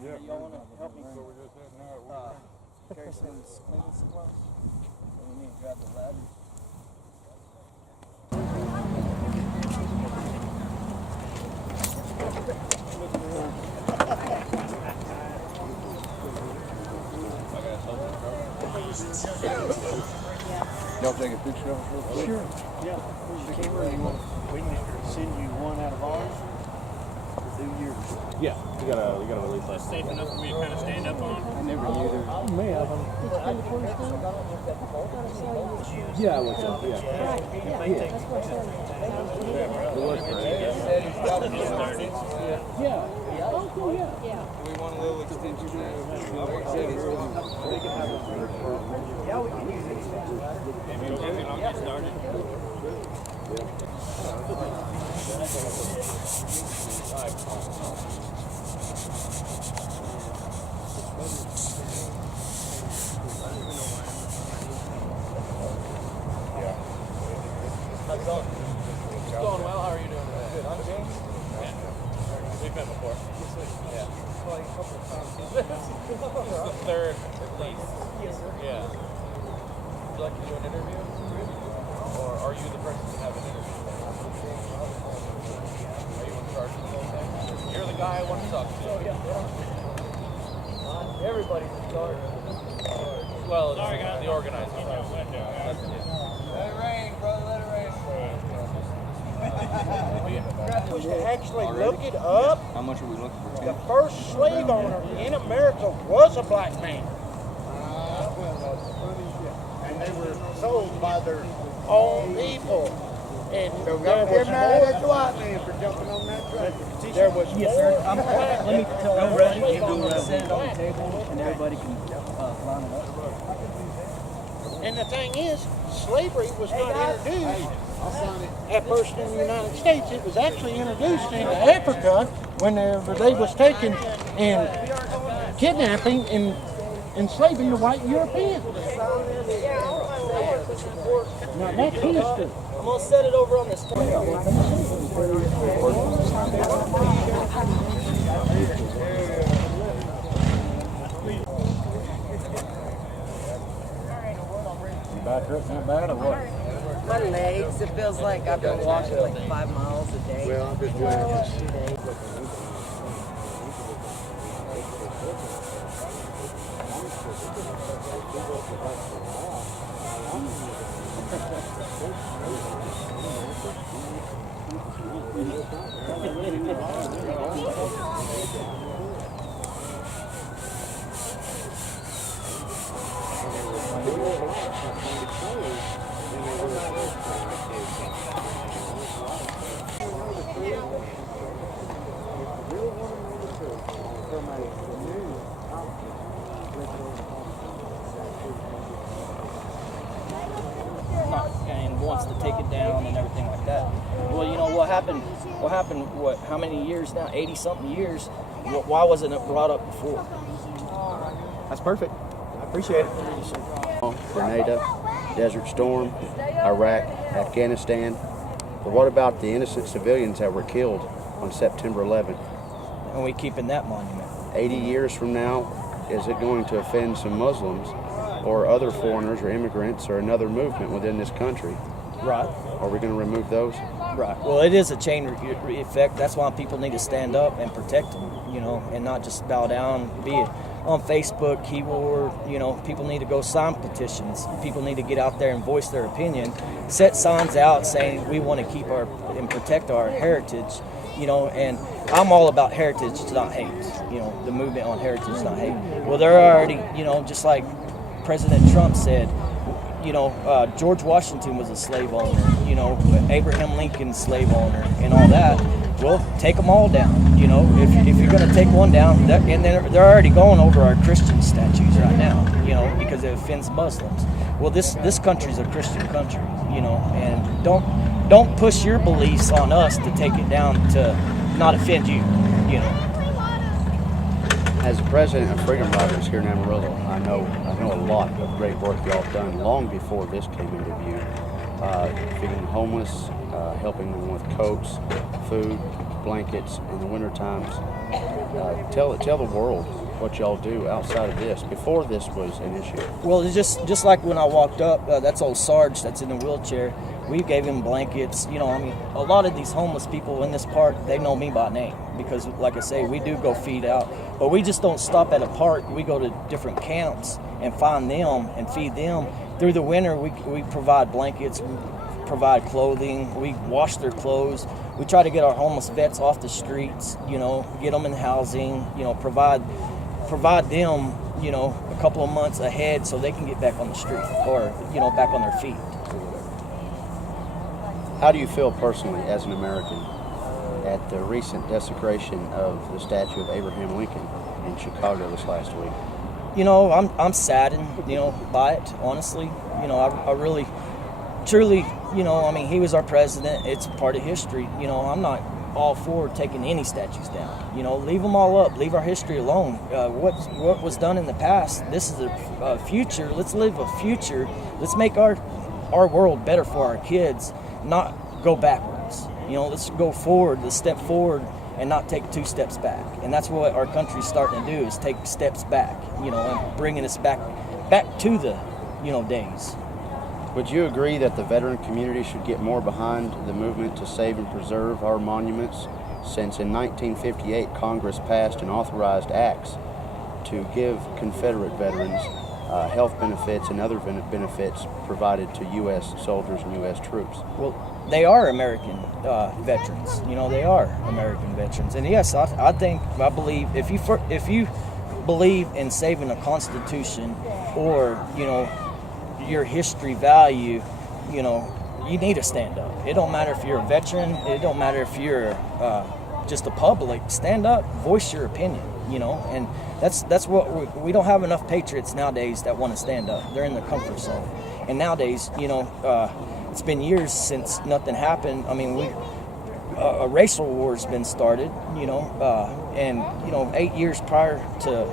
Yeah. Y'all want to help me carry some cleaning supplies? We need to grab the ladder. Y'all take a picture of us real quick? Sure. Yeah. Where's your camera? We can send you one out of ours. Do yours. Yeah, we gotta release that. Safe enough for me to kind of stand up on? I never knew there. I may have them. Yeah, I was. Yeah. That's what I said. It was great. Yeah. Oh, cool. Yeah. Yeah. We want a little extension. Yeah, we can use it. I'll get started. How's it going? It's going well. How are you doing today? Good. I'm James. Yeah. We've been before. Yeah. Like a couple of times. This is the third at least. Yes, sir. Yeah. Would you like to do an interview? Or are you the person to have an interview? Are you in charge of the whole thing? You're the guy I want to talk to. Oh, yeah. Everybody's in charge. Well, it's the organizer. Let it rain, brother. Let it rain. Was to actually look it up. How much are we looking for? The first slave owner in America was a black man. And they were sold by their own people. And there was mad at the white man for jumping on that train. There was Yes, sir. Let me tell everybody, you can set it on the table and everybody can line it up. And the thing is, slavery was not introduced I'll sign it. at first in the United States. It was actually introduced into Africa whenever they was taking and kidnapping and enslaving the white Europeans. Now that's history. I'm going to set it over on this Back up, not bad or what? My legs, it feels like I've been walking like 5 miles a day. Well, I'm just doing it. 2 days. what happened? What happened? What? How many years now? 80-something years. Why wasn't it brought up before? That's perfect. I appreciate it. Grenada, Desert Storm, Iraq, Afghanistan. But what about the innocent civilians that were killed on September 11th? And we keeping that monument. 80 years from now, is it going to offend some Muslims or other foreigners or immigrants or another movement within this country? Right. Are we going to remove those? Right. Well, it is a chain effect. That's why people need to stand up and protect them, you know, and not just bow down. Be it on Facebook, keyboard, you know, people need to go sign petitions. People need to get out there and voice their opinion. Set signs out saying we want to keep our and protect our heritage, you know, and I'm all about heritage, not hate. You know, the movement on heritage, not hate. Well, they're already, you know, just like President Trump said, you know, George Washington was a slave owner, you know, Abraham Lincoln, slave owner, and all that. Well, take them all down, you know. If you're going to take one down, and they're already going over our Christian statues right now, you know, because it offends Muslims. Well, this country's a Christian country, you know, and don't push your beliefs on us to take it down to not offend you, you know. As the president of Freedom Riders here in Amarillo, I know a lot of great work y'all have done long before this came into view. Feeding the homeless, helping them with coats, food, blankets in the winter times. Tell the world what y'all do outside of this, before this was an issue. Well, it's just like when I walked up, that's old Sarge that's in the wheelchair. We gave him blankets. You know, I mean, a lot of these homeless people in this park, they know me by name because, like I say, we do go feed out. But we just don't stop at a park. We go to different camps and find them and feed them. Through the winter, we provide blankets, we provide clothing, we wash their clothes. We try to get our homeless vets off the streets, you know, get them in housing, you know, provide them, you know, a couple of months ahead so they can get back on the street or, you know, back on their feet. How do you feel personally as an American at the recent desecration of the statue of Abraham Lincoln in Chicago this last week? You know, I'm saddened, you know, by it, honestly. You know, I really, truly, you know, I mean, he was our president. It's part of history. You know, I'm not all for taking any statues down. You know, leave them all up. Leave our history alone. What was done in the past, this is a future. Let's live a future. Let's make our world better for our kids, not go backwards. You know, let's go forward, let's step forward and not take 2 steps back. And that's what our country's starting to do, is take steps back, you know, and bringing us back to the, you know, days. Would you agree that the veteran community should get more behind the movement to save and preserve our monuments, since in 1958 Congress passed and authorized acts to give Confederate veterans health benefits and other benefits provided to U.S. soldiers and U.S. troops? Well, they are American veterans. You know, they are American veterans. And yes, I believe if you believe in saving a Constitution or, you know, your history value, you know, you need to stand up. It don't matter if you're a veteran. It don't matter if you're just a public. Stand up, voice your opinion, you know. And that's what we don't have enough patriots nowadays that want to stand up. They're in their comfort zone. And nowadays, you know, it's been years since nothing happened. I mean, a racial war's been started, you know, and, you know, 8 years prior to,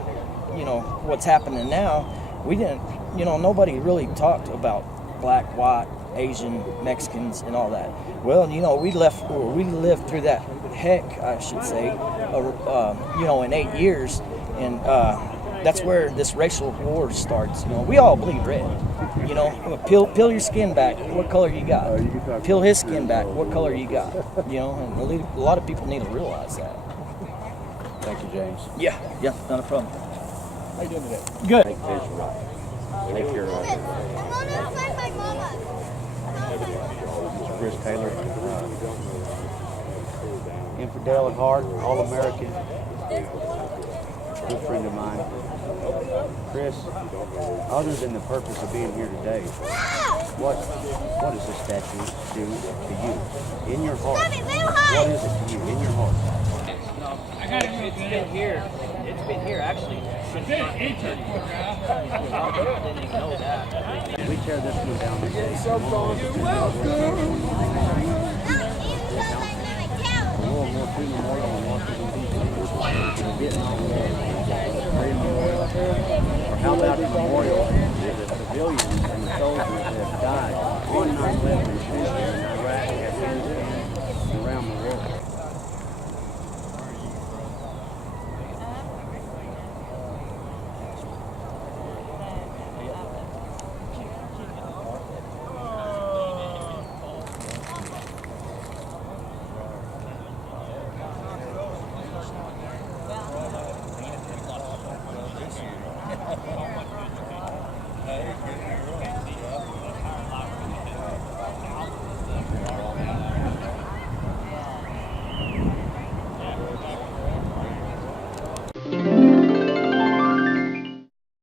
you know, what's happening now, we didn't, you know, nobody really talked about black, white, Asian, Mexicans, and all that. Well, you know, we lived through that heck, I should say, you know, in 8 years, and that's where this racial war starts. You know, we all bleed red. You know, peel your skin back. What color you got? Peel his skin back. What color you got? You know, and a lot of people need to realize that. Thank you, James. Yeah, not a problem. How you doing today? Good. Take your Chris Taylor, infidel at heart, all-American, good friend of mine. Chris, other than the purpose of being here today, what does this statue do to you? In your heart, what is it to you, in your heart? It's been here. It's been here actually since 1930. I didn't even know that. We tear this one down today. You're welcome.